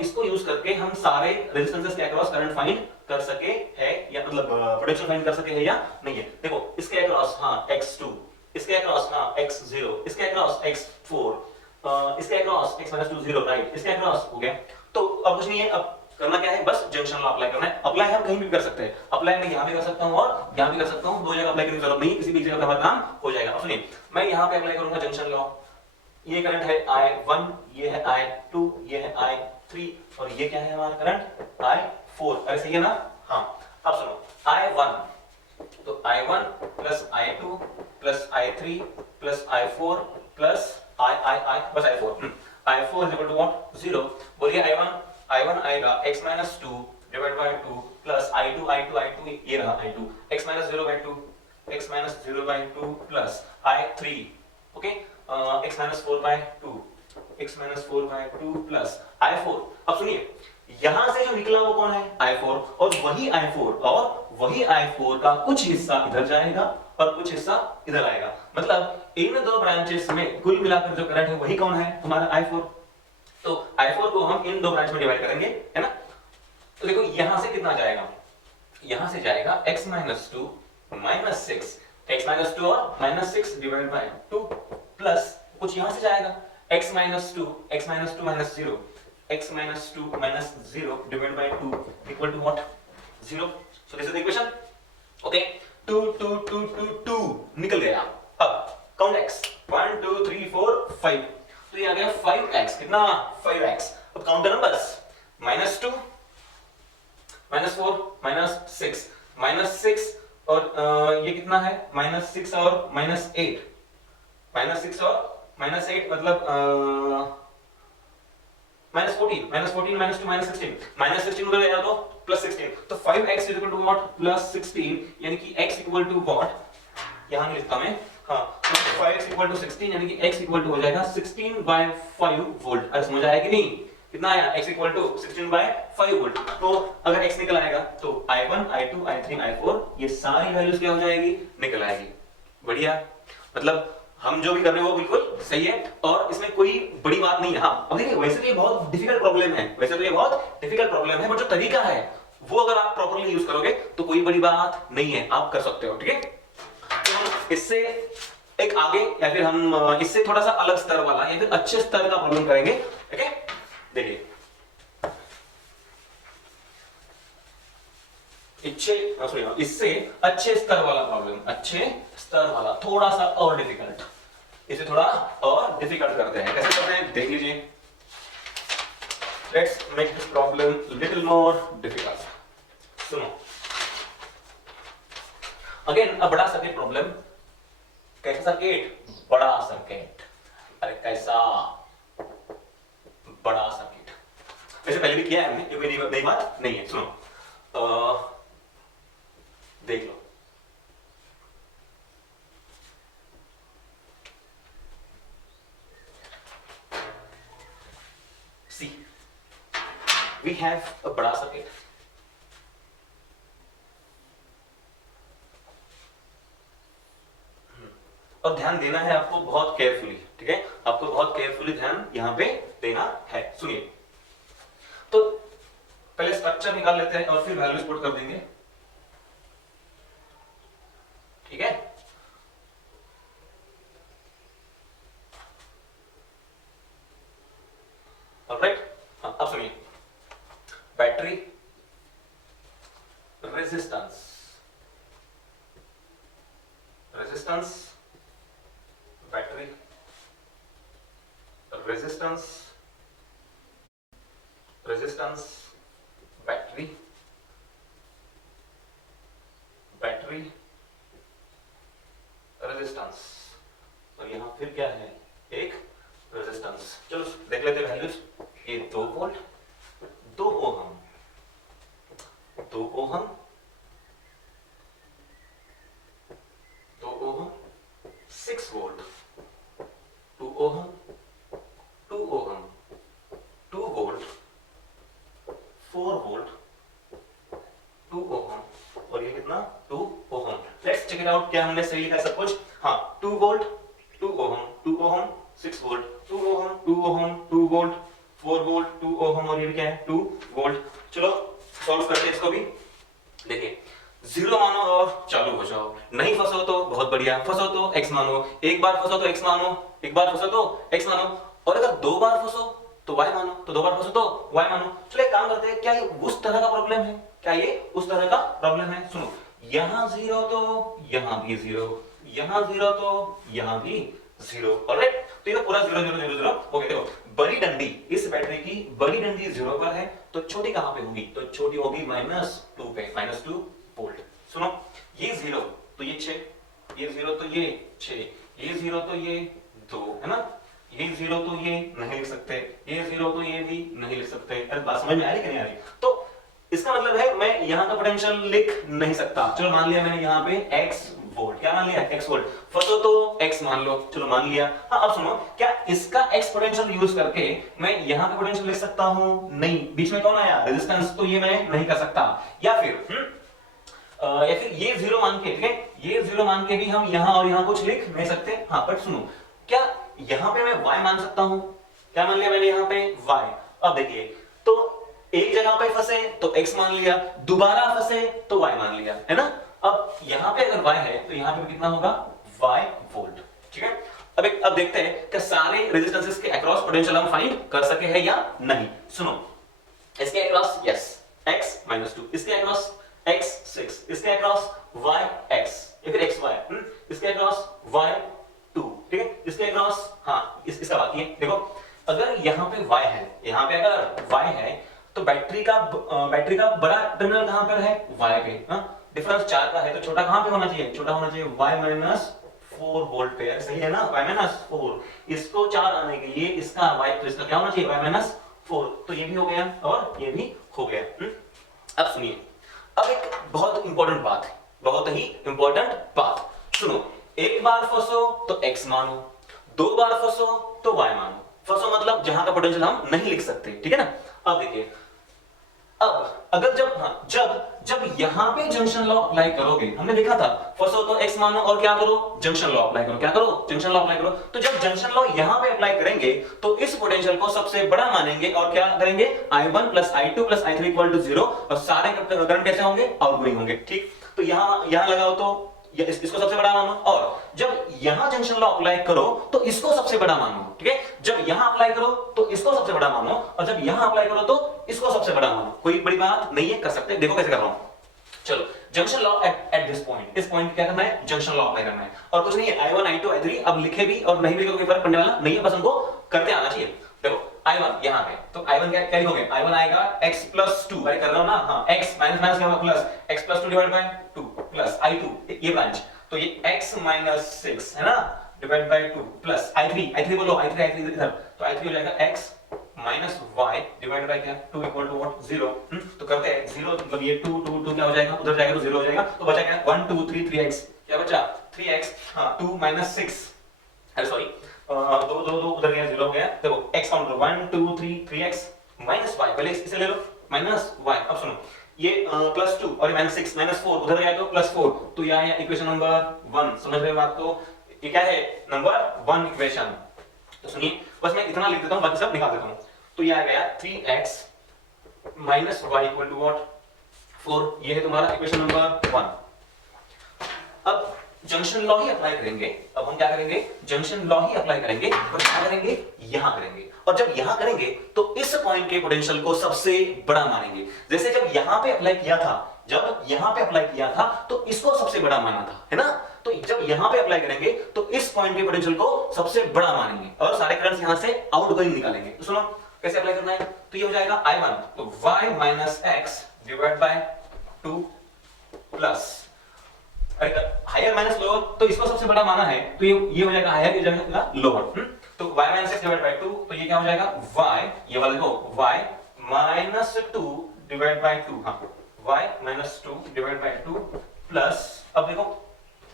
इसको यूज करके हम सारे रेजिस्टेंसेस के अक्रॉस करंट फाइंड कर सके है, या मतलब पोटेंशियल फाइंड कर सके है या नहीं है। देखो इसके अक्रॉस हाँ x2, इसके अक्रॉस हाँ x0, इसके अक्रॉस x4, इसके अक्रॉस x माइनस 2 0, राइट, इसके अक्रॉस हो गया। तो अब कुछ नहीं है, अब करना क्या है, बस जंक्शन लॉ अप्लाई करना है। अप्लाई हम कहीं भी कर सकते हैं, अप्लाई मैं यहां भी कर सकता हूं और यहां भी कर सकता हूं, दो जगह अप्लाई करने की जरूरत नहीं, किसी भी जगह पे हमारा काम हो जाएगा। अब सुनिए, मैं यहां पे अप्लाई करूंगा जंक्शन लॉ। ये करंट है I1, ये है I2, ये है I3 और ये क्या है हमारा करंट I4। अरे सही है ना, हाँ। अब सुनो I1, तो I1 plus I2 plus I3 plus I4 plus I बस I4, I4 is equal to what, 0। बोलिए I1 आएगा x minus 2 divide by 2 plus I2 ये रहा I2 x minus 0 by 2, x minus 0 by 2 plus I3, okay, x minus 4 by 2, x minus 4 by 2 plus I4। अब सुनिए, यहां से जो निकला वो कौन है, I4, और वही I4 का कुछ हिस्सा इधर जाएगा और कुछ हिस्सा इधर आएगा। मतलब इन दो ब्रांचेस में कुल मिलाकर जो करंट है वही कौन है, हमारा I4। तो I4 को हम इन दो ब्रांच में डिवाइड करेंगे, है ना। तो देखो यहां से कितना जाएगा, यहां से जाएगा x minus 2 minus 6, x minus 2 और माइनस 6 डिवाइड बाय 2 प्लस कुछ यहां से जाएगा x minus 2 minus 0, x minus 2 minus 0 divide by 2 equal to what, 0। So this is the equation, okay. 2 2 2 2 2 निकल गया। अब काउंट x, 1 2 3 4 5, तो ये आ गया 5x, कितना, 5x। अब count the numbers, minus 2 minus 4 minus 6 और ये कितना है, माइनस 6 और माइनस 8, माइनस 6 और माइनस 8 मतलब माइनस 14 माइनस 2 माइनस 16 उधर गया तो प्लस 16, तो 5x is equal to what, plus 16, यानी कि x इक्वल टू व्हाट, यहां नहीं लिखता मैं, हाँ, तो 5x इक्वल टू 16, यानी कि x इक्वल टू हो जाएगा 16 बाय 5 वोल्ट। अरे समझ आया कि नहीं, कितना आया, x equal to 16 by 5 volt. तो अगर x निकल आएगा तो I1 I2 I3 I4 ये सारी वैल्यूज क्या हो जाएगी, निकल आएगी। बढ़िया, मतलब हम जो भी कर रहे हैं वो बिल्कुल सही है और इसमें कोई बड़ी बात नहीं है। हाँ, अब देखिए वैसे तो ये बहुत डिफिकल्ट प्रॉब्लम है, बट जो तरीका है वो अगर आप प्रॉपर्ली यूज करोगे तो कोई बड़ी बात नहीं है, आप कर सकते हो, ठीक है। तो इससे एक आगे या फिर हम इससे थोड़ा सा अलग स्तर वाला या फिर अच्छे स्तर का प्रॉब्लम करेंगे, ठीक है। देखिए इससे अच्छे स्तर वाला प्रॉब्लम, अच्छे स्तर वाला थोड़ा सा और डिफिकल्ट, इसे थोड़ा और डिफिकल्ट करते हैं। कैसे करते हैं देख लीजिए। Let's make this problem little more difficult. सुनो अगेन अ बड़ा सर्किट प्रॉब्लम। कैसा सर्किट, बड़ा सर्किट। अरे कैसा बड़ा सर्किट, वैसे पहले भी किया है हमने, ये कोई नई बात नहीं है। सुनो देख लो, सी वी हैव अ बड़ा सर्किट, और ध्यान देना है आपको बहुत केयरफुली, ठीक है, आपको बहुत केयरफुली ध्यान यहां पे देना है। सुनिए, तो पहले स्ट्रक्चर निकाल लेते हैं और फिर वैल्यूज पुट कर देंगे, ठीक है। ऑलराइट, अब सुनिए, battery, resistance, battery, resistance, battery, resistance, और यहां फिर क्या है, एक रेजिस्टेंस। चलो देख लेते हैं वैल्यूज। ये 2 volt, 2 ohm, 2 ohm, 2 ohm, 6 volt, 2 ohm, 2 ohm, 2 कितना 2 ओम। लेट्स चेक इट आउट, क्या हमने सही लिखा सब कुछ? हाँ 2 वोल्ट 2 ओम 2 ओम 6 वोल्ट 2 ओम 2 ओम 2 वोल्ट 4 वोल्ट 2 ओम और ये क्या है 2 वोल्ट। चलो सॉल्व करते हैं इसको भी। देखिए 0 मानो और चालू हो जाओ, नहीं फंसो तो बहुत बढ़िया, फंसो तो x मानो, एक बार फंसो तो x मानो, एक बार फंसो तो x मानो, और अगर 2 बार फंसो तो y मानो, तो 2 बार फंसो तो y मानो। चलो एक काम करते हैं, क्या ये उस तरह का प्रॉब्लम है? क्या ये उस तरह का प्रॉब्लम है? सुनो, यहां 0 तो यहां भी 0, यहां 0 तो यहां भी 0। ऑलराइट, तो ये तो पूरा 0 0 0 0 हो गया। देखो बड़ी डंडी, इस बैटरी की बड़ी डंडी 0 पर है, तो छोटी कहां पे होगी? तो छोटी होगी -2 पे, -2 वोल्ट। सुनो, ये 0 तो ये 6, ये 0 तो ये 6, ये 0 तो ये 2, है ना? ये 0 तो ये नहीं लिख सकते, ये 0 तो ये भी नहीं लिख सकते। अरे बात समझ में आ रही कि नहीं आ रही? तो इसका मतलब है मैं यहां का पोटेंशियल लिख नहीं सकता। चलो मान लिया मैंने यहां पे x वोल्ट, क्या मान लिया? x volt. फंसो तो x मान लो, चलो मान लिया। हाँ अब सुनो, क्या इसका x पोटेंशियल यूज करके मैं यहां का पोटेंशियल लिख सकता हूं? नहीं, बीच में कौन आया? रेजिस्टेंस, तो ये मैं नहीं कर सकता। या फिर ये 0 मान के, ठीक है, ये 0 मान के भी हम यहां और यहां कुछ लिख नहीं सकते। हाँ बट सुनो, क्या यहां पे मैं y मान सकता हूं? क्या मान लिया मैंने यहां पे? y। अब देखिए, तो एक जगह पे फंसे तो x मान लिया, दोबारा फंसे तो y मान लिया, है ना? अब यहां पे अगर y है तो यहां पे कितना होगा? y वोल्ट, ठीक है। अब देखते हैं कि सारे रेजिस्टेंसेस के अक्रॉस पोटेंशियल हम फाइंड कर सके हैं या नहीं। सुनो, इसके अक्रॉस यस x -2, इसके अक्रॉस x 6, इसके अक्रॉस y x या फिर xy, इसके अक्रॉस y 2, ठीक है, इसके अक्रॉस हाँ इसका बात ये देखो, अगर यहाँ पे y है, यहाँ पे अगर y है तो बैटरी का बड़ा टर्मिनल कहां पर है? y पे। डिफरेंस 4 का है तो छोटा कहां पे होना चाहिए? छोटा होना चाहिए y -4 वोल्ट पे। सही है ना? y -4, इसको 4 आने के लिए इसका y, तो इसका क्या होना चाहिए? y -4। तो ये भी हो गया और ये भी हो गया। अब सुनिए, अब एक बहुत इंपॉर्टेंट बात है, बहुत ही इंपॉर्टेंट बात। सुनो, एक बार फंसो तो x मानो, 2 बार फंसो तो y मानो। फंसो मतलब जहां का पोटेंशियल हम नहीं लिख सकते, ठीक है ना? अब देखिए, अब अगर जब यहां पे जंक्शन लॉ अप्लाई करोगे, हमने देखा था फंसो तो x मानो और क्या करो? जंक्शन लॉ अप्लाई करो। क्या करो? जंक्शन लॉ अप्लाई करो। तो जब जंक्शन लॉ यहां पे अप्लाई करेंगे तो इस पोटेंशियल को सबसे बड़ा मानेंगे और क्या करेंगे? I1 I2 I3 0, और सारे करंट कैसे होंगे? आउटगोइंग होंगे, ठीक। तो यहां लगाओ तो इसको सबसे बड़ा मानो, और जब यहां जंक्शन लॉ अप्लाई करो तो इसको सबसे बड़ा मानो, ठीक है। जब यहां अप्लाई करो तो इसको सबसे बड़ा मानो, और जब यहां अप्लाई करो तो इसको सबसे बड़ा मानो। कोई बड़ी बात नहीं है, कर सकते। देखो कैसे कर रहा हूं। चलो, junction law at this point, इस पॉइंट क्या करना है? जंक्शन लॉ अप्लाई करना है, और कुछ नहीं है। I1 I2 I3 अब लिखे भी और नहीं लिखे तो कोई फर्क पड़ने वाला नहीं है, बस हमको करते आना चाहिए। देखो I1 यहां पे, तो I1 क्या लिखोगे? I1 आएगा x + 2, कर रहा हूं ना? हां, x माइनस क्या होगा? Plus x + 2 divide by 2 plus I2, ये ब्रांच, तो ये x - 6 है ना, डिवाइड बाय 2 प्लस I3 बोलो, I3 इधर, तो I3 हो जाएगा x - y डिवाइड बाय क्या? 2 = व्हाट? 0। तो करते हैं 0, मतलब ये 2 क्या हो जाएगा? उधर जाएगा तो 0 हो जाएगा, तो बचा क्या? 1 2 3 3x, क्या बचा? 3x। हां, 2 - 6, अरे सॉरी, 2 उधर गया, 0 हो गया। देखो x काउंट करो, 1 2 3 3x - y, पहले इसे ले लो, -y। अब सुनो, ये +2 और ये -6 -4 उधर गया तो +4, तो यह है इक्वेशन नंबर 1। समझ रहे हो बात को? ये क्या है? Number 1 equation. तो सुनिए, बस मैं इतना लिख देता हूं, बाकी सब निकाल देता हूं। तो ये आ गया 3x - y = व्हाट? 4। ये है तुम्हारा इक्वेशन नंबर 1। अब जंक्शन लॉ ही अप्लाई करेंगे। अब हम क्या करेंगे? जंक्शन लॉ ही अप्लाई करेंगे, और क्या करेंगे? यहां करेंगे, और जब यहां करेंगे तो इस पॉइंट के पोटेंशियल को सबसे बड़ा मानेंगे। जैसे जब यहां पे अप्लाई किया था, तो इसको सबसे बड़ा माना था, है ना? तो जब यहां पे अप्लाई करेंगे तो इस पॉइंट के पोटेंशियल को सबसे बड़ा मानेंगे, और सारे करंट्स यहां से आउटगोइंग निकालेंगे। तो सुनो कैसे अप्लाई करना है। तो ये हो जाएगा I1, तो y - x divide by 2 plus, higher minus lower, तो इसको सबसे बड़ा माना है, तो ये हो जाएगा हायर, ये जाएगा लोअर। तो y - x डिवाइड बाय 2, तो ये क्या हो जाएगा? y, ये वाला देखो, y - 2 डिवाइड बाय 2, हां, y - 2 डिवाइड बाय 2 प्लस, अब देखो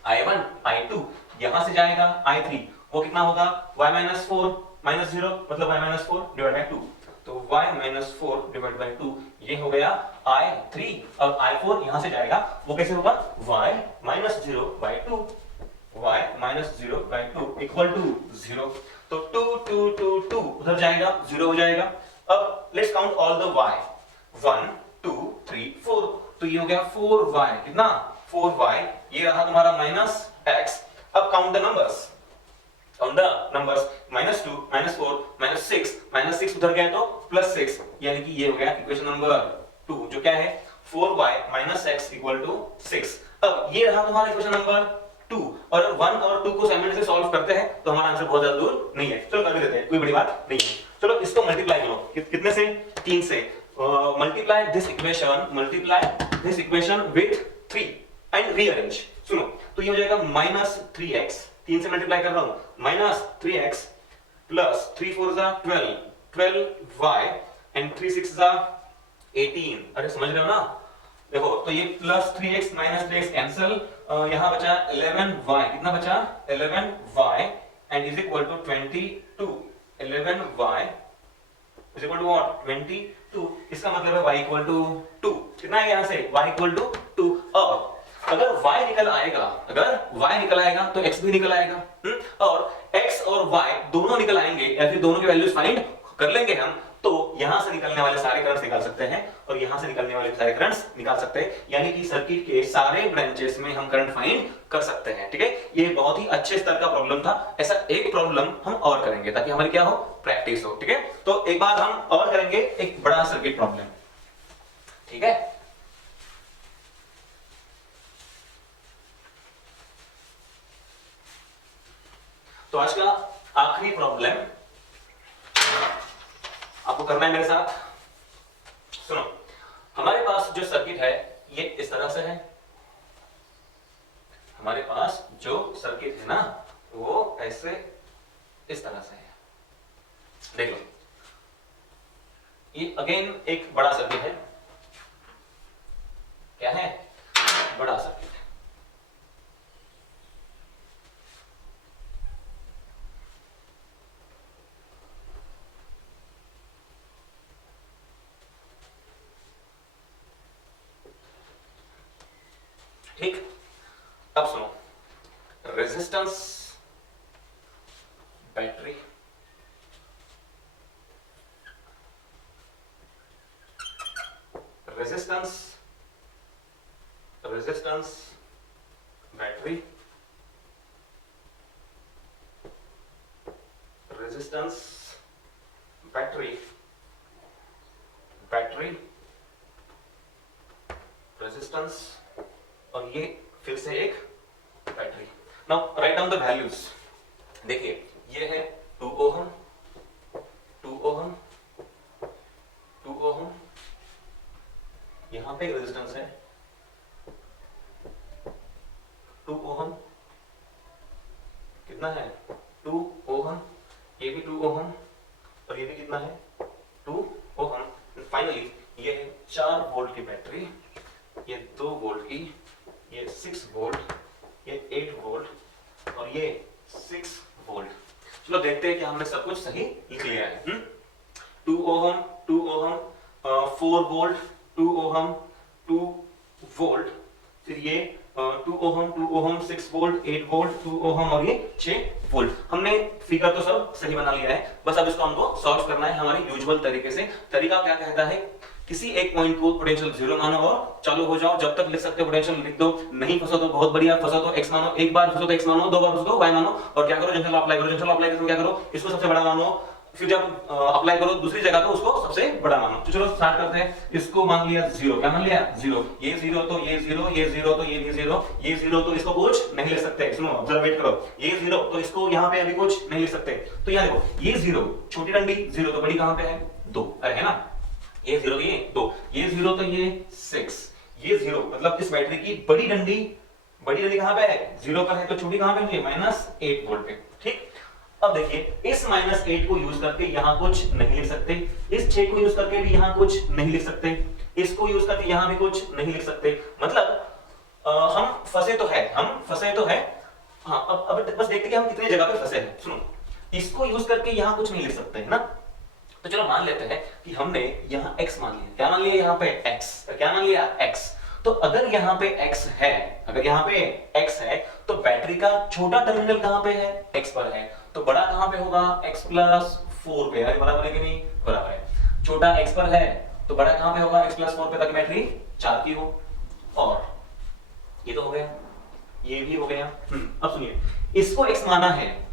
I1 I2 यहां से जाएगा I3, वो कितना होगा? y - 4 - 0 मतलब y - 4 डिवाइड बाय 2, तो y माइनस 4 डिवाइड बाई 2 ये हो गया i3 और i4 यहां से जाएगा, वो कैसे होगा y minus 0 by 2, y minus 0 by 2 equal to 0। तो 2 2 2 2 उधर जाएगा 0 हो जाएगा। अब let's count all the y, 1 2 3 4, तो ये हो गया 4y, कितना 4y, ये रहा तुम्हारा माइनस x। अब count the numbers, on the numbers minus 2 minus 4 minus 6 उधर गया तो plus 6, यानी कि ये हो गया इक्वेशन नंबर 2 जो क्या है 4y minus x equal to 6। अब ये रहा तुम्हारा इक्वेशन नंबर 2 और 1 और 2 को साइमल्टेनियसली सॉल्व करते हैं तो हमारा आंसर बहुत ज्यादा दूर नहीं है। चलो कर भी देते हैं, कोई बड़ी बात नहीं है। चलो इसको मल्टीप्लाई करो कितने से 3 से, multiply this equation with 3 and rearrange. सुनो तो ये हो जाएगा माइनस 3x, 3 से मल्टीप्लाई कर रहा हूं, माइनस 3x प्लस 3 4 जा 12, 12y एंड 3 6 जा 18। अरे समझ रहे हो ना, देखो तो ये plus 3x minus 3x cancel, यहां बचा 11y, कितना बचा 11y and is equal to 22, 11y is equal to what 22। इसका मतलब है y इक्वल टू 2, कितना है यहां से y इक्वल टू 2। और अगर y निकल आएगा तो x भी निकल आएगा, और x और y दोनों निकल आएंगे या फिर दोनों के वैल्यूज फाइंड कर लेंगे हम, तो यहां से निकलने वाले सारे करंट्स निकाल सकते हैं और यहां से निकलने वाले सारे करंट्स निकाल सकते हैं, यानी कि सर्किट के सारे ब्रांचेस में हम करंट फाइंड कर सकते हैं। ठीक है, ये बहुत ही अच्छे स्तर का प्रॉब्लम था। ऐसा एक प्रॉब्लम हम और करेंगे ताकि हमारी क्या हो प्रैक्टिस हो। ठीक है, तो एक बार हम और करेंगे एक बड़ा सर्किट प्रॉब्लम। ठीक है, तो आज का आखिरी प्रॉब्लम आपको करना है मेरे साथ। सुनो, हमारे पास जो सर्किट है ये इस तरह से है, हमारे पास जो सर्किट है ना वो ऐसे इस तरह से है। देख लो, ये अगेन एक बड़ा सर्किट है। क्या है? बड़ा सर्किट है। ठीक, अब सुनो, resistance, battery, resistance, battery, resistance, battery, resistance और ये फिर से एक battery. Now write down the values. देखिए ये है 2 ओहम, 2 ओहम, 2 ओहम, यहां पे रेजिस्टेंस है 2 ओहम, कितना है 2 ओहम, ये भी 2 ओहम और ये भी कितना है 2 ओहम। फाइनली ये है 4 वोल्ट की बैटरी, ये 2 वोल्ट की, ये 6 वोल्ट, ये 8 वोल्ट और ये 6 वोल्ट। चलो देखते हैं कि हमने सब कुछ सही लिख लिया है। 2 ohm, 2 ohm, 4 volt, 2 ohm, 2 volt, फिर ये 2 ohm, 2 ohm, 6 volt, 8 volt, 2 ohm और ये 6 वोल्ट। हमने फिगर तो सब सही बना लिया है, बस अब इसको हमको सॉल्व करना है हमारी यूजुअल तरीके से। तरीका क्या कहता है, किसी एक पॉइंट को पोटेंशियल 0 मानो और चालू हो जाओ। जब तक लिख सकते हो पोटेंशियल लिख दो, नहीं फंसो तो बहुत बढ़िया, फंसो तो x मानो, एक बार फंसो तो x मानो, 2 बार फंसो तो y मानो, और क्या करो जंक्शन लॉ अप्लाई करो। जंक्शन लॉ अप्लाई करके क्या करो, इसको सबसे बड़ा मानो, फिर जब अप्लाई करो दूसरी जगह तो उसको सबसे बड़ा मानो। तो चलो स्टार्ट करते हैं। इसको मान लिया 0, क्या मान लिया 0, ये 0 तो ये 0, ये 0 तो ये भी 0, ये 0 तो इसको कुछ नहीं लिख सकते। सुनो ऑब्जर्वेट करो, ये 0 तो इसको यहाँ पे अभी कुछ नहीं लिख सकते। तो यहाँ देखो ये 0 छोटी डंडी 0 तो बड़ी कहाँ पे है 2, अरे है ना, ये 0 ये 2, ये 0 तो ये 6, ये 0 मतलब इस बैटरी की बड़ी डंडी कहां पे है 0 पर है, तो छोटी कहां पे होगी -8 वोल्ट पे। ठीक, अब देखिए इस -8 को यूज करके यहां कुछ नहीं लिख सकते, इस 6 को यूज करके भी यहां कुछ नहीं लिख सकते, इसको यूज करके यहां भी कुछ नहीं लिख सकते। मतलब हम फंसे तो है। हाँ, अब बस देखते कि हम कितने जगह पे फंसे हैं। सुनो, इसको यूज करके यहां कुछ नहीं लिख सकते है ना, तो चलो मान लेते हैं कि हमने यहाँ x मान लिया, क्या मान लिया यहाँ पे x, क्या मान लिया x। तो अगर यहाँ पे x है, अगर यहाँ पे x है तो बैटरी का छोटा टर्मिनल कहाँ पे है, x पर है, तो बड़ा कहाँ पे होगा, x प्लस 4 पे। अरे बराबर है कि नहीं, बराबर है। छोटा x पर है तो बड़ा कहाँ पे होगा, x प्लस 4 पे, ताकि बैटरी चार्ज की हो। और ये तो हो गया, ये भी हो गया। अब सुनिए, इसको x माना है,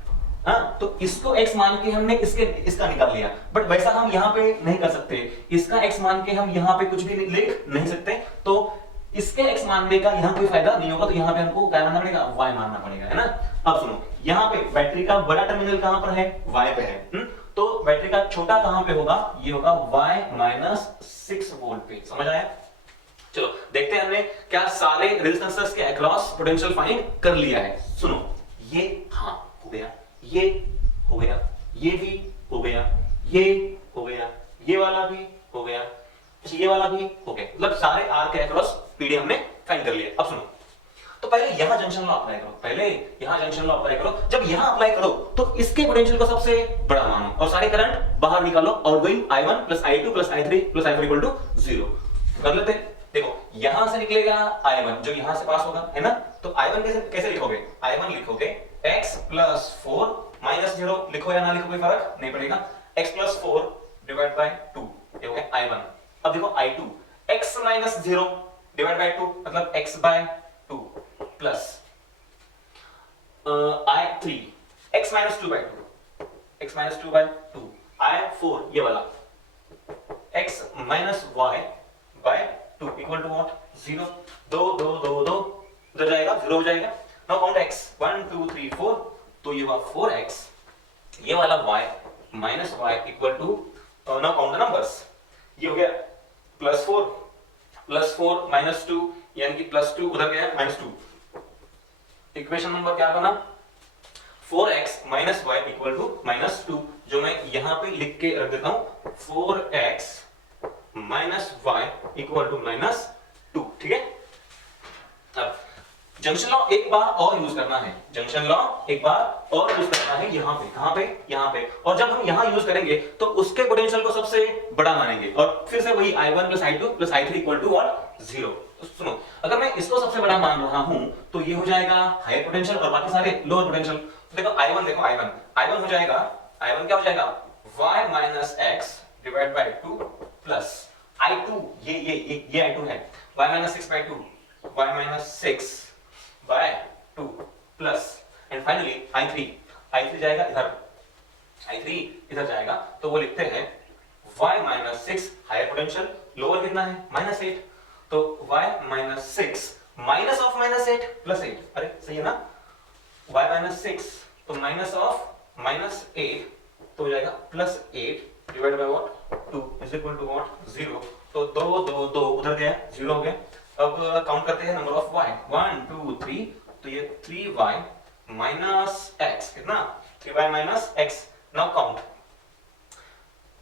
हाँ, तो इसको x मान के हमने इसका निकाल लिया, बट वैसा हम यहाँ पे नहीं कर सकते। इसका x मान के हम यहाँ पे कुछ भी लिख नहीं सकते, तो इसके x मानने का यहाँ कोई फायदा नहीं होगा, तो यहाँ पे हमको क्या मानना पड़ेगा, y मानना पड़ेगा, है ना। अब सुनो, यहाँ पे बैटरी का बड़ा टर्मिनल कहाँ पर है, y पे है, तो बैटरी का छोटा कहाँ पे होगा, ये होगा y माइनस 6 वोल्ट पे। समझ आया। चलो देखते हैं हमने क्या सारे रेजिस्टेंसेस के अक्रॉस पोटेंशियल फाइंड कर लिया है। सुनो, ये हाँ हो गया, ये हो गया, ये भी हो गया, ये हो गया, ये वाला भी हो गया, ये वाला भी हो गया, मतलब सारे आर के अक्रॉस पीडी हमने फाइंड कर लिया। अब सुनो, तो पहले यहां जंक्शन लॉ अप्लाई करो, पहले यहां जंक्शन लॉ अप्लाई करो। जब यहां अप्लाई करो तो इसके पोटेंशियल को सबसे बड़ा मानो और सारे करंट बाहर निकालो, और going I1 plus I2 plus I3 plus I4 equal to 0 कर लेते। देखो यहां से निकलेगा I1 जो यहां से पास होगा, है ना। तो I1 कैसे लिखोगे, I1 लिखोगे x प्लस 4 माइनस 0, लिखो या ना लिखो कोई फर्क नहीं पड़ेगा, x प्लस 4 डिवाइड बाय 2, ये हो गया I1। अब देखो I2 x minus 0 divide by 2 मतलब x by 2 plus I3 x minus 2 by 2, x minus 2 by 2, I4 ये वाला x minus y by 2 equal to what, 0। 2 2 2 2 उधर जाएगा, 0 हो जाएगा। नाउ काउंट x 1 2 3 4, तो ये हुआ 4x, ये वाला y minus y equal to, now count the numbers, ये हो गया प्लस 4 माइनस 2 यानी कि प्लस 2 उधर गया माइनस 2। इक्वेशन नंबर क्या बना, 4x minus y equal to minus 2, जो मैं यहां पे लिख के रख देता हूं, 4x minus y equal to minus 2। ठीक है। अब जंक्शन लॉ एक बार और यूज करना है, जंक्शन लॉ एक बार और यूज करना है यहाँ पे, कहां पे, यहाँ पे। और जब हम यहाँ यूज करेंगे तो उसके पोटेंशियल को सबसे बड़ा मानेंगे, और फिर से वही I1 plus I2 plus I3 equal to what, 0। तो सुनो, अगर मैं इसको सबसे बड़ा मान रहा हूं तो ये हो जाएगा हायर पोटेंशियल और बाकी सारे लोअर पोटेंशियल। तो देखो I1, देखो I1 हो जाएगा, I1 क्या हो जाएगा, y minus x divide by 2 plus I2, ये I2 है, y minus 6 by 2, y minus 6 by 2 plus, and finally I3 जाएगा इधर, I3 इधर जाएगा, तो वो लिखते हैं y minus 6 higher potential, lower कितना है, माइनस 8, तो y minus 6 minus of minus 8 plus 8, अरे सही है ना, y माइनस 6 तो माइनस ऑफ माइनस 8 तो हो जाएगा plus 8 divide by what, 2 is equal to what, 0। तो 2 2 2 उधर गया, 0 हो गया। अब काउंट करते हैं नंबर ऑफ y, 1 2 3, तो ये 3y माइनस x, कितना, 3y minus x। Now count,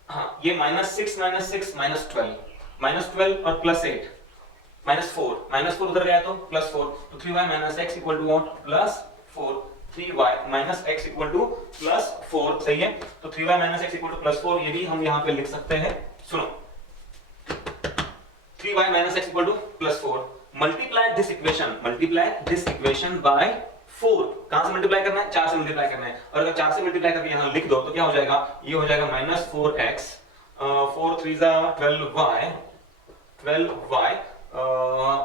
हाँ ये माइनस 6 माइनस 12 और प्लस 8 माइनस 4 उधर गया तो प्लस 4, तो 3y minus x equal to what, plus 4, 3y minus x equal to plus 4, सही है। तो 3y minus x equal to plus 4, ये भी हम यहाँ पे लिख सकते हैं। सुनो, 3y minus x equal to plus 4, multiply this equation by 4। कहां से मल्टीप्लाई करना है, 4 से मल्टीप्लाई करना है, और अगर 4 से मल्टीप्लाई करके यहां लिख दो तो क्या हो जाएगा, ये हो जाएगा माइनस 4x, 4 3 जा 12y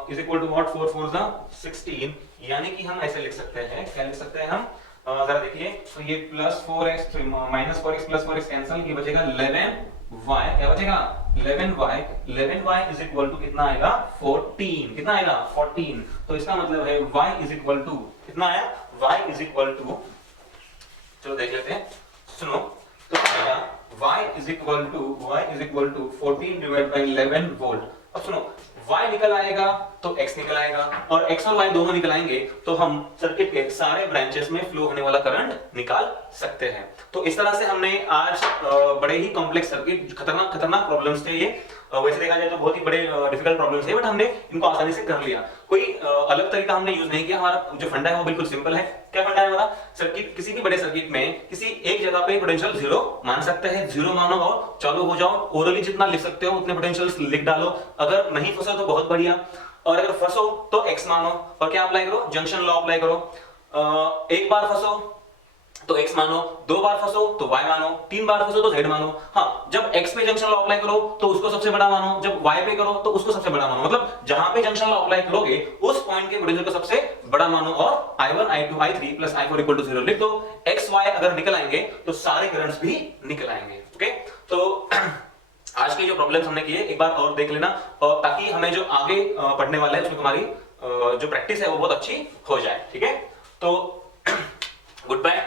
is equal to what, 4 4 जा 16, यानी कि हम ऐसे लिख सकते हैं, क्या लिख सकते हैं हम, जरा देखिए, तो ये plus 4x minus 4x plus 4x cancel, ये बचेगा 11y, क्या बचेगा 11y इज इक्वल टू कितना आएगा, 14, कितना आएगा 14। तो इसका मतलब है y इज इक्वल टू कितना आया, y इज इक्वल टू, चलो देख लेते हैं, सुनो, तो आएगा y is equal to 14 divide by 11 volt. अब सुनो, y निकल आएगा तो x निकल आएगा, और x और y दोनों निकल आएंगे तो हम सर्किट के सारे ब्रांचेस में फ्लो होने वाला करंट निकाल सकते हैं। तो इस तरह से हमने आज बड़े ही कॉम्प्लेक्स सर्किट, खतरनाक प्रॉब्लम्स थे ये, वैसे देखा जाए तो बहुत ही बड़े डिफिकल्ट प्रॉब्लम्स है, बट हमने इनको आसानी से कर लिया। कोई अलग तरीका हमने यूज नहीं किया। हमारा जो फंडा है वो बिल्कुल सिंपल है। क्या फंडा है हमारा? सर्किट, किसी भी बड़े सर्किट में किसी एक जगह पे पोटेंशियल जीरो मान सकते हैं, जीरो मानो और चालू हो जाओ। ओरली जितना लिख सकते हो उतने पोटेंशियल्स लिख डालो। अगर नहीं फंसो तो बहुत बढ़िया, और अगर फंसो तो x मानो और क्या अप्लाई करो? जंक्शन लॉ अप्लाई करो। एक बार फंसो तो x मानो, दो बार फंसो तो y मानो, तीन बार फंसो तो z मानो। हाँ, जब x पे जंक्शन लॉ अप्लाई करो तो उसको सबसे बड़ा मानो, जब y पे करो तो उसको सबसे बड़ा मानो। मतलब जहां पे जंक्शन लॉ अप्लाई करोगे उस पॉइंट के पोटेंशियल को सबसे बड़ा मानो और I1 I2 I3 plus I4 equal to 0 लिख दो। x y अगर निकल आएंगे तो सारे करंट्स भी निकल आएंगे। ओके, तो आज की जो प्रॉब्लम्स हमने किए एक बार और देख लेना, और ताकि हमें जो आगे पढ़ने वाला है उसमें तुम्हारी जो प्रैक्टिस है वो बहुत अच्छी हो जाए। ठीक है, तो गुड बाय।